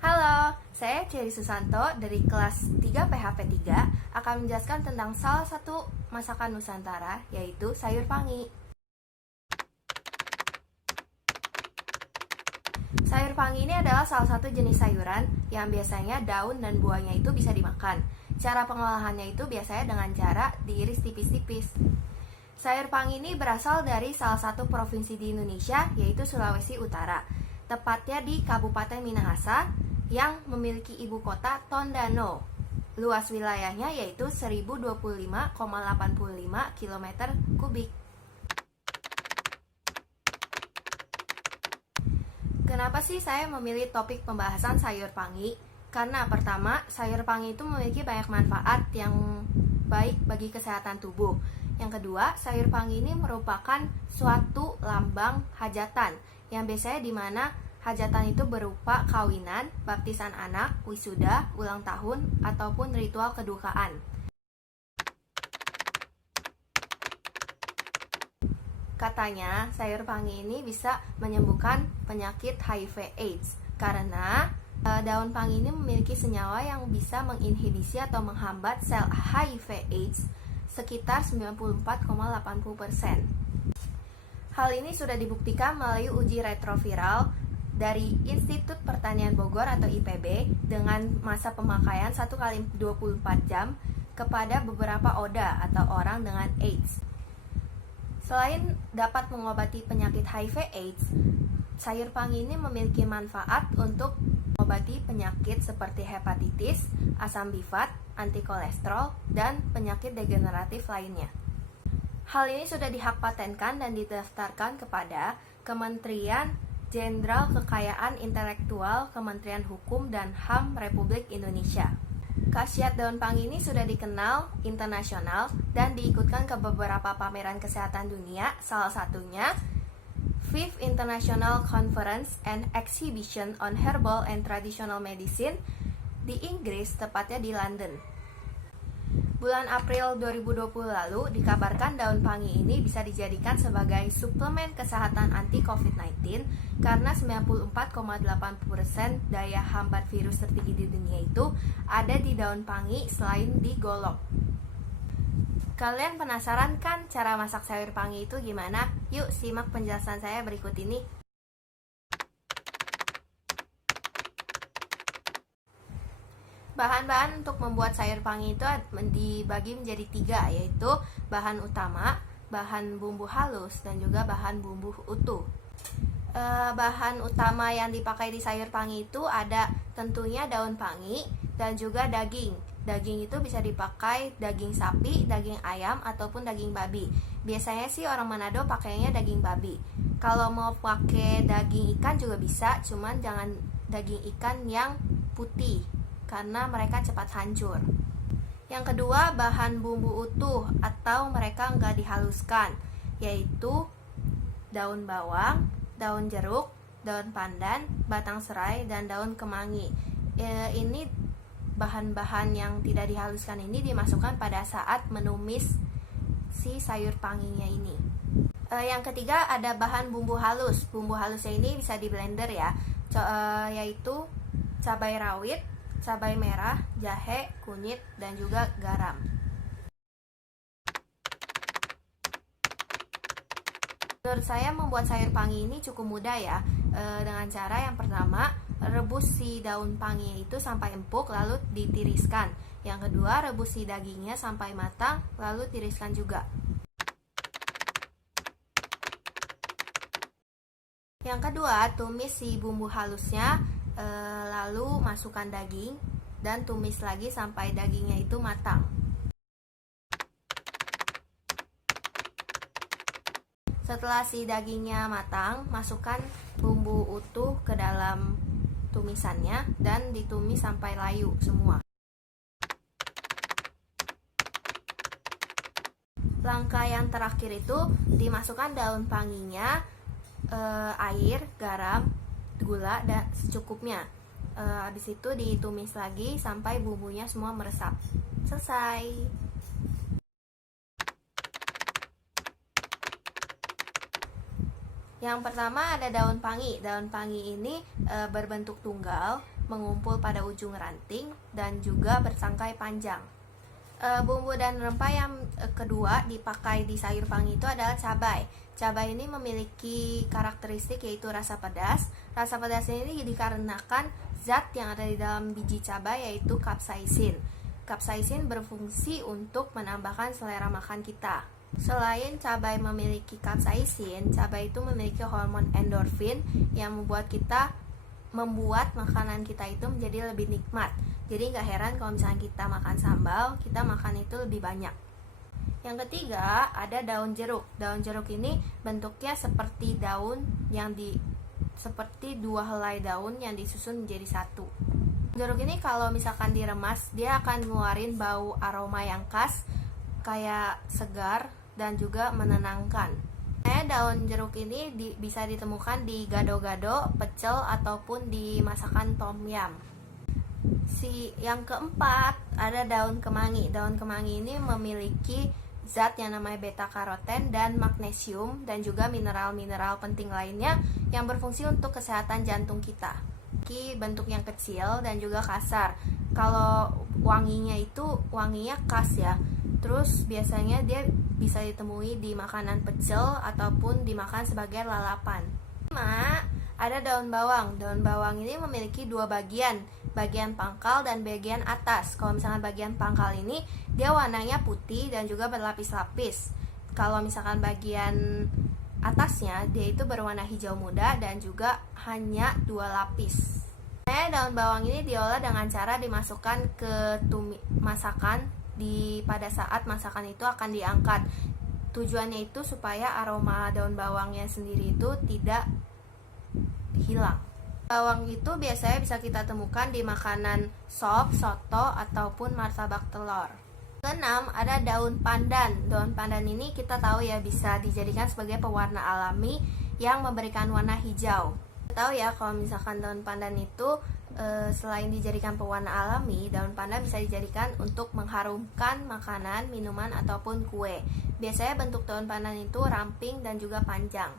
Halo, saya Cherry Susanto dari kelas 3 PHP 3 akan menjelaskan tentang salah satu masakan Nusantara, yaitu sayur pangi. Sayur pangi ini adalah salah satu jenis sayuran yang biasanya daun dan buahnya itu bisa dimakan. Cara pengolahannya itu biasanya dengan cara diiris tipis-tipis. Sayur pangi ini berasal dari salah satu provinsi di Indonesia, yaitu Sulawesi Utara, tepatnya di Kabupaten Minahasa, yang memiliki ibu kota Tondano. Luas wilayahnya yaitu 1025,85 km kubik. Kenapa sih saya memilih topik pembahasan sayur pangi? Karena pertama, sayur pangi itu memiliki banyak manfaat yang baik bagi kesehatan tubuh. Yang kedua, sayur pangi ini merupakan suatu lambang hajatan yang biasanya di mana hajatan itu berupa kawinan, baptisan anak, wisuda, ulang tahun, ataupun ritual kedukaan. Katanya, sayur pangi ini bisa menyembuhkan penyakit HIV/AIDS karena daun pangi ini memiliki senyawa yang bisa menginhibisi atau menghambat sel HIV/AIDS sekitar 94,80%. Hal ini sudah dibuktikan melalui uji retroviral dari Institut Pertanian Bogor atau IPB dengan masa pemakaian 1 kali 24 jam kepada beberapa ODA atau orang dengan AIDS. Selain dapat mengobati penyakit HIV/AIDS, sayur pangi ini memiliki manfaat untuk mengobati penyakit seperti hepatitis, asam bifat, anti kolesterol, dan penyakit degeneratif lainnya. Hal ini sudah dihakpatenkan dan didaftarkan kepada Kementerian Jenderal Kekayaan Intelektual, Kementerian Hukum dan HAM Republik Indonesia. Khasiat daun pangi ini sudah dikenal internasional dan diikutkan ke beberapa pameran kesehatan dunia, salah satunya Fifth International Conference and Exhibition on Herbal and Traditional Medicine di Inggris, tepatnya di London. Bulan April 2020 lalu, dikabarkan daun pangi ini bisa dijadikan sebagai suplemen kesehatan anti-COVID-19 karena 94,80% daya hambat virus tertinggi di dunia itu ada di daun pangi selain di golok. Kalian penasaran kan cara masak sayur pangi itu gimana? Yuk simak penjelasan saya berikut ini. Bahan-bahan untuk membuat sayur pangi itu dibagi menjadi 3, yaitu bahan utama, bahan bumbu halus, dan juga bahan bumbu utuh. Bahan utama yang dipakai di sayur pangi itu ada tentunya daun pangi dan juga daging. Daging itu bisa dipakai daging sapi, daging ayam, ataupun daging babi. Biasanya sih orang Manado pakainya daging babi. Kalau mau pakai daging ikan juga bisa, cuman jangan daging ikan yang putih karena mereka cepat hancur. Yang kedua, bahan bumbu utuh atau mereka nggak dihaluskan, yaitu daun bawang, daun jeruk, daun pandan, batang serai, dan daun kemangi. Ini bahan-bahan yang tidak dihaluskan ini dimasukkan pada saat menumis si sayur panginya ini. Yang ketiga ada bahan bumbu halus. Bumbu halusnya ini bisa di blender ya, yaitu cabai rawit, cabai merah, jahe, kunyit, dan juga garam. Menurut saya membuat sayur pangi ini cukup mudah ya, dengan cara yang pertama, rebus si daun pangi itu sampai empuk lalu ditiriskan. Yang kedua, rebus si dagingnya sampai matang lalu tiriskan juga. Yang kedua, tumis si bumbu halusnya, lalu masukkan daging dan tumis lagi sampai dagingnya itu matang. Setelah si dagingnya matang, masukkan bumbu utuh ke dalam tumisannya dan ditumis sampai layu semua. Langkah yang terakhir itu dimasukkan daun panginya, air, garam, gula, dan secukupnya. Habis itu ditumis lagi sampai bumbunya semua meresap. Selesai. Yang pertama ada daun pangi. Daun pangi ini berbentuk tunggal, mengumpul pada ujung ranting dan juga bersangkai panjang. Bumbu dan rempah yang kedua dipakai di sayur pangi itu adalah cabai. Cabai ini memiliki karakteristik yaitu rasa pedas. Rasa pedas ini dikarenakan zat yang ada di dalam biji cabai yaitu kapsaisin. Kapsaisin berfungsi untuk menambahkan selera makan kita. Selain cabai memiliki kapsaisin, cabai itu memiliki hormon endorfin yang membuat makanan kita itu menjadi lebih nikmat. Jadi nggak heran kalau misalnya kita makan sambal, kita makan itu lebih banyak. Yang ketiga ada daun jeruk. Daun jeruk ini bentuknya seperti seperti dua helai daun yang disusun menjadi satu. Jeruk ini kalau misalkan diremas, dia akan ngeluarin bau aroma yang khas, kayak segar dan juga menenangkan. Daun jeruk ini bisa ditemukan di gado-gado, pecel, ataupun di masakan tom yum. Yang keempat ada daun kemangi. Daun kemangi ini memiliki zat yang namanya beta karoten dan magnesium dan juga mineral-mineral penting lainnya yang berfungsi untuk kesehatan jantung kita. Bentuk yang kecil dan juga kasar. Kalau wanginya khas ya. Terus biasanya dia bisa ditemui di makanan pecel ataupun dimakan sebagai lalapan. 5. Ada daun bawang. Daun bawang ini memiliki dua bagian pangkal dan bagian atas. Kalau misalkan bagian pangkal ini dia warnanya putih dan juga berlapis-lapis. Kalau misalkan bagian atasnya dia itu berwarna hijau muda dan juga hanya 2 lapis. Daun bawang ini diolah dengan cara dimasukkan ke masakan. Pada saat masakan itu akan diangkat. Tujuannya itu supaya aroma daun bawangnya sendiri itu tidak hilang. Bawang itu biasanya bisa kita temukan di makanan sop, soto, ataupun martabak telur. 6. Ada daun pandan. Daun pandan ini kita tahu ya bisa dijadikan sebagai pewarna alami yang memberikan warna hijau. Kita tahu ya kalau misalkan daun pandan itu selain dijadikan pewarna alami, daun pandan bisa dijadikan untuk mengharumkan makanan, minuman, ataupun kue. Biasanya bentuk daun pandan itu ramping dan juga panjang.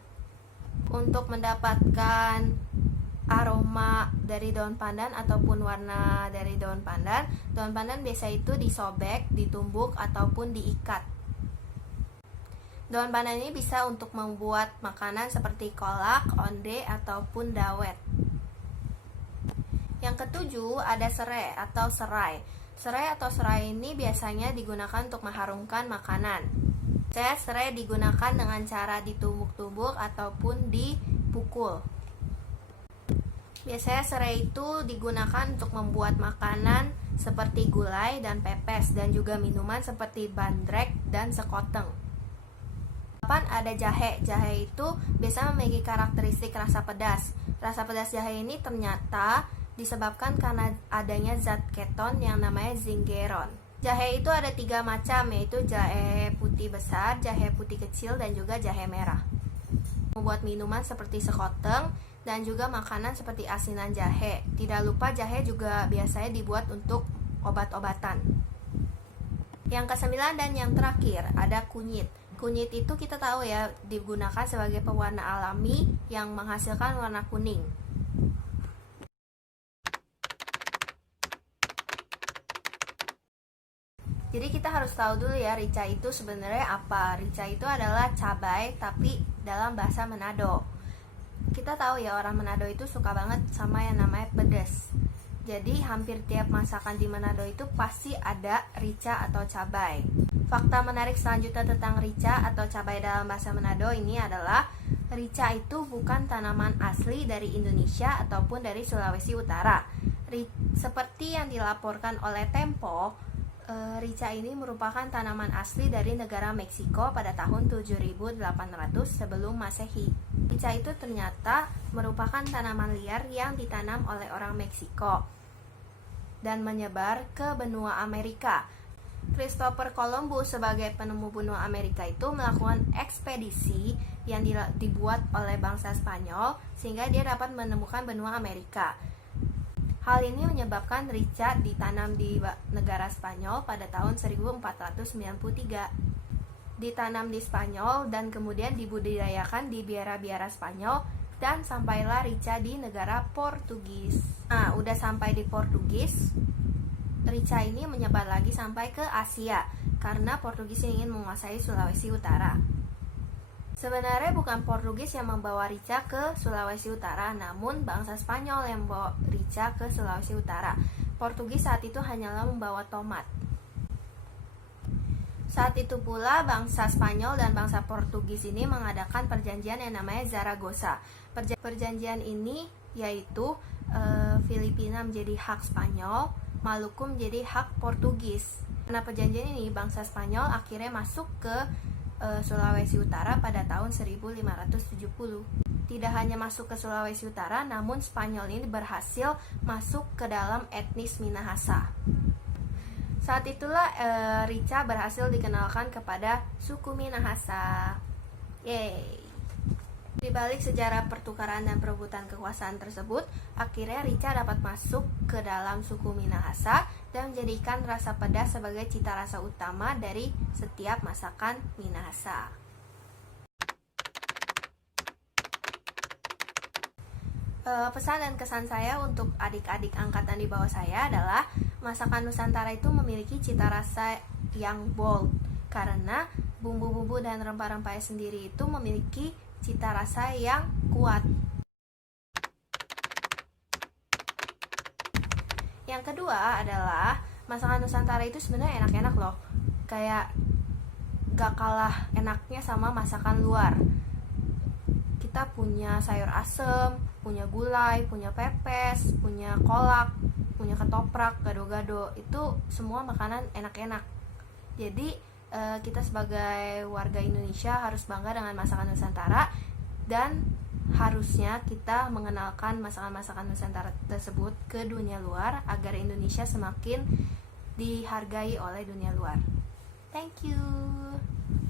Untuk mendapatkan aroma dari daun pandan ataupun warna dari daun pandan biasa itu disobek, ditumbuk, ataupun diikat. Daun pandan ini bisa untuk membuat makanan seperti kolak, onde, ataupun dawet. Yang ketujuh ada serai atau serai. Serai atau serai ini biasanya digunakan untuk mengharumkan makanan. Serai digunakan dengan cara ditumbuk-tumbuk ataupun dipukul. Biasanya serai itu digunakan untuk membuat makanan seperti gulai dan pepes dan juga minuman seperti bandrek dan sekoteng. 8. Ada jahe. Jahe itu biasanya memiliki karakteristik rasa pedas. Rasa pedas jahe ini ternyata disebabkan karena adanya zat keton yang namanya zingeron. Jahe itu ada 3 macam, yaitu jahe putih besar, jahe putih kecil, dan juga jahe merah. Membuat minuman seperti sekoteng dan juga makanan seperti asinan jahe. Tidak lupa jahe juga biasanya dibuat untuk obat-obatan. Yang ke-9 dan yang terakhir ada kunyit. Kunyit itu kita tahu ya digunakan sebagai pewarna alami yang menghasilkan warna kuning. Jadi kita harus tahu dulu ya rica itu sebenarnya apa. Rica itu adalah cabai tapi dalam bahasa Manado. Kita tahu ya orang Manado itu suka banget sama yang namanya pedas. Jadi hampir tiap masakan di Manado itu pasti ada rica atau cabai. Fakta menarik selanjutnya tentang rica atau cabai dalam bahasa Manado ini adalah rica itu bukan tanaman asli dari Indonesia ataupun dari Sulawesi Utara. Seperti yang dilaporkan oleh Tempo, rica ini merupakan tanaman asli dari negara Meksiko pada tahun 7800 sebelum Masehi. Rica itu ternyata merupakan tanaman liar yang ditanam oleh orang Meksiko dan menyebar ke benua Amerika. Christopher Columbus sebagai penemu benua Amerika itu melakukan ekspedisi yang dibuat oleh bangsa Spanyol sehingga dia dapat menemukan benua Amerika. Hal ini menyebabkan rica ditanam di negara Spanyol pada tahun 1493. Ditanam di Spanyol dan kemudian dibudidayakan di biara-biara Spanyol dan sampailah rica di negara Portugis. Nah, udah sampai di Portugis, rica ini menyebar lagi sampai ke Asia karena Portugis ingin menguasai Sulawesi Utara. Sebenarnya bukan Portugis yang membawa rica ke Sulawesi Utara, namun bangsa Spanyol yang membawa rica ke Sulawesi Utara. Portugis saat itu hanyalah membawa tomat. Saat itu pula bangsa Spanyol dan bangsa Portugis ini mengadakan perjanjian yang namanya Zaragoza. Perjanjian ini yaitu Filipina menjadi hak Spanyol, Maluku menjadi hak Portugis. Karena perjanjian ini bangsa Spanyol akhirnya masuk ke Sulawesi Utara pada tahun 1570. Tidak hanya masuk ke Sulawesi Utara, namun Spanyol ini berhasil masuk ke dalam etnis Minahasa. Saat itulah rica berhasil dikenalkan kepada suku Minahasa. Yeay. Di balik sejarah pertukaran dan perebutan kekuasaan tersebut, akhirnya rica dapat masuk ke dalam suku Minahasa dan menjadikan rasa pedas sebagai cita rasa utama dari setiap masakan Minahasa. Pesan dan kesan saya untuk adik-adik angkatan di bawah saya adalah masakan Nusantara itu memiliki cita rasa yang bold karena bumbu-bumbu dan rempah-rempahnya sendiri itu memiliki cita rasa yang kuat. Yang kedua adalah masakan Nusantara itu sebenarnya enak-enak loh. Kayak gak kalah enaknya sama masakan luar. Kita punya sayur asem, punya gulai, punya pepes, punya kolak, punya ketoprak, gado-gado. Itu semua makanan enak-enak. Jadi kita sebagai warga Indonesia harus bangga dengan masakan Nusantara dan harusnya kita mengenalkan masakan-masakan Nusantara tersebut ke dunia luar agar Indonesia semakin dihargai oleh dunia luar. Thank you.